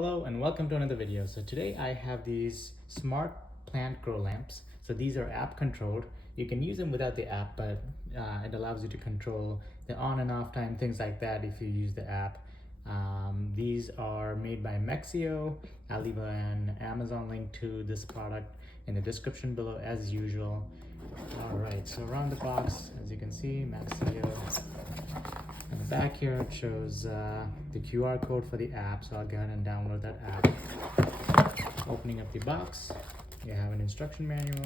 Hello and welcome to another video. So today I have these smart plant grow lamps. So these are app controlled. You can use them without the app, but it allows you to control the on and off time, things like that if you use the app. These are made by Maxcio. I'll leave an Amazon link to this product in the description below as usual. All right, so around the box, as you can see, Maxcio. On the back here it shows the QR code for the app, so I'll go ahead and download that app. Opening up the box, you have an instruction manual,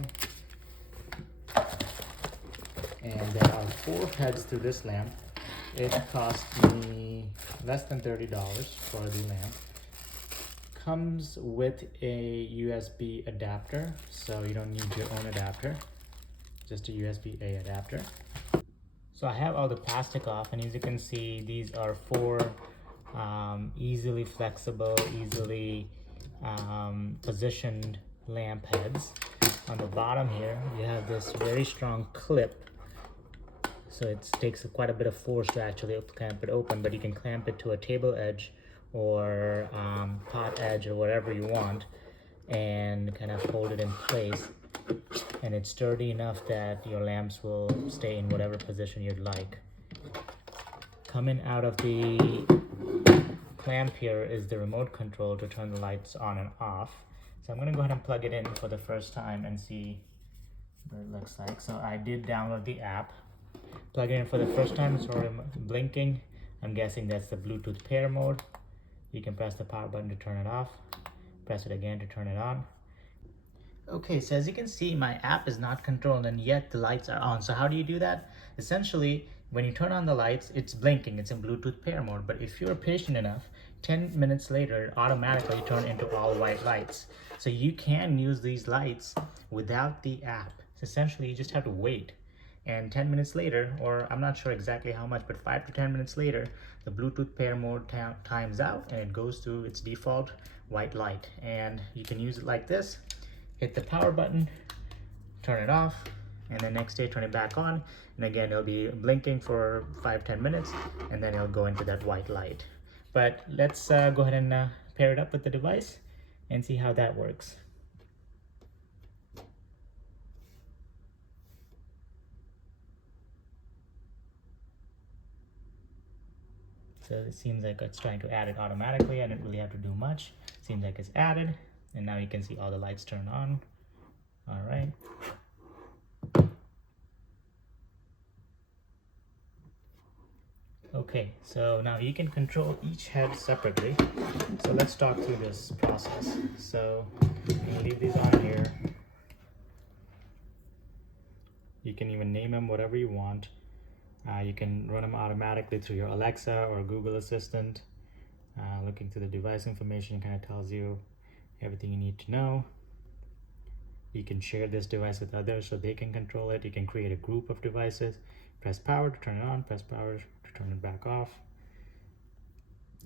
and there are 4 heads to this lamp. It cost me less than $30 for the lamp. Comes with a USB adapter, so you don't need your own adapter, just a USB-A adapter. So I have all the plastic off, and as you can see, these are 4 easily flexible, easily positioned lamp heads. On the bottom here, you have this very strong clip. So it takes quite a bit of force to actually clamp it open, but you can clamp it to a table edge or pot edge or whatever you want and kind of hold it in place. And it's sturdy enough that your lamps will stay in whatever position you'd like. Coming out of the clamp here is the remote control to turn the lights on and off. So I'm going to go ahead and plug it in for the first time and see what it looks like. So I did download the app. Plug it in for the first time, it's already blinking. I'm guessing that's the Bluetooth pair mode. You can press the power button to turn it off. Press it again to turn it on. Okay, so as you can see, my app is not controlled and yet the lights are on. So how do you do that? Essentially, when you turn on the lights, it's blinking, it's in Bluetooth pair mode. But if you're patient enough, 10 minutes later, it automatically turn into all white lights. So you can use these lights without the app. So essentially, you just have to wait. And 10 minutes later, or I'm not sure exactly how much, but 5 to 10 minutes later, the Bluetooth pair mode times out and it goes to its default white light. And you can use it like this. Hit the power button, turn it off, and then next day turn it back on, and again it'll be blinking for 5-10 minutes, and then it'll go into that white light. But let's go ahead and pair it up with the device and see how that works. So it seems like it's trying to add it automatically. I didn't really have to do much. Seems like it's added, and now you can see all the lights turn on. All right. Okay, so now you can control each head separately. So let's talk through this process. So you can leave these on here. You can even name them whatever you want. You can run them automatically through your Alexa or Google Assistant. Looking through the device information kind of tells you everything you need to know. You can share this device with others so they can control it. You can create a group of devices. Press power to turn it on, press power to turn it back off.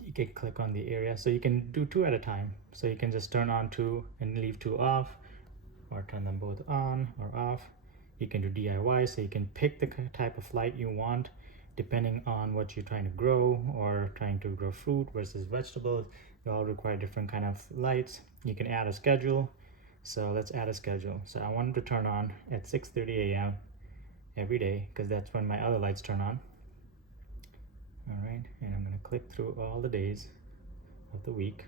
You can click on the area. So you can do 2 at a time. So you can just turn on 2 and leave 2 off, or turn them both on or off. You can do DIY, so you can pick the type of light you want depending on what you're trying to grow, or trying to grow fruit versus vegetables. They all require different kind of lights. You can add a schedule. So let's add a schedule. So I want it to turn on at 6:30 a.m. every day because that's when my other lights turn on. All right, and I'm gonna click through all the days of the week,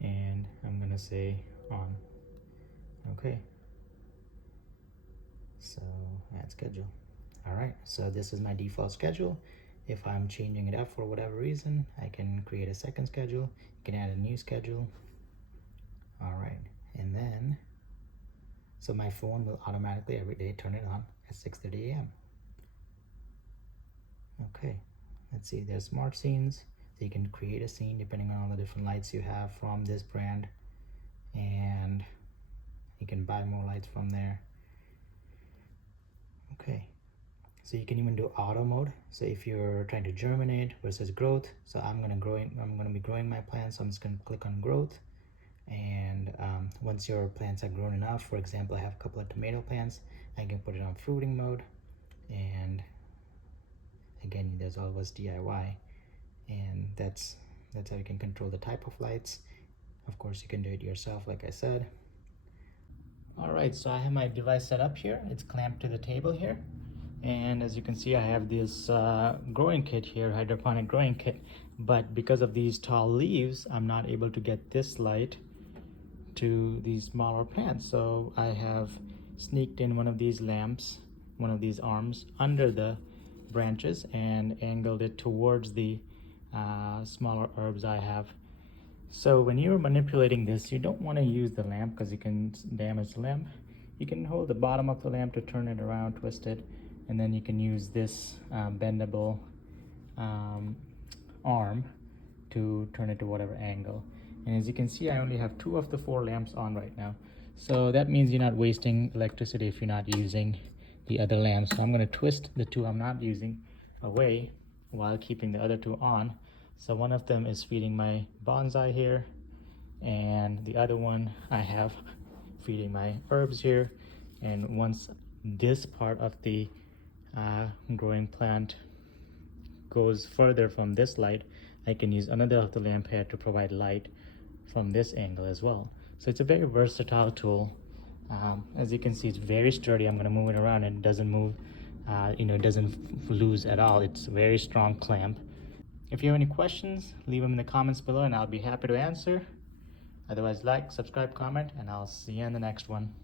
and I'm gonna say on. Okay. So add schedule. All right, so this is my default schedule. If I'm changing it up for whatever reason, I can create a second schedule. You can add a new schedule. All right, and then, so my phone will automatically every day turn it on at 6:30 a.m. Okay, let's see, there's smart scenes. So you can create a scene depending on all the different lights you have from this brand, and you can buy more lights from there. Okay, so you can even do auto mode. So if you're trying to germinate versus growth, so I'm gonna be growing my plants, so I'm just gonna click on growth. And once your plants are grown enough, for example, I have a couple of tomato plants, I can put it on fruiting mode. And again, there's always DIY, and that's That's how you can control the type of lights. Of course, you can do it yourself, like I said. All right, so I have my device set up here. It's clamped to the table here. And as you can see, I have this growing kit here, hydroponic growing kit. But because of these tall leaves, I'm not able to get this light to these smaller plants. So I have sneaked in one of these lamps, one of these arms under the branches and angled it towards the smaller herbs I have. So when you're manipulating this, you don't want to use the lamp because you can damage the lamp. You can hold the bottom of the lamp to turn it around, twist it, and then you can use this bendable arm to turn it to whatever angle. And as you can see, I only have 2 of the 4 lamps on right now. So that means you're not wasting electricity if you're not using the other lamps. So I'm going to twist the 2 I'm not using away while keeping the other 2 on. So one of them is feeding my bonsai here, and the other one I have feeding my herbs here. And once this part of the growing plant goes further from this light, I can use another of the lamp head to provide light from this angle as well. So it's a very versatile tool. As you can see, it's very sturdy. I'm going to move it around and it doesn't move, it doesn't lose at all. It's a very strong clamp. If you have any questions, leave them in the comments below and I'll be happy to answer. Otherwise, like, subscribe, comment, and I'll see you in the next one.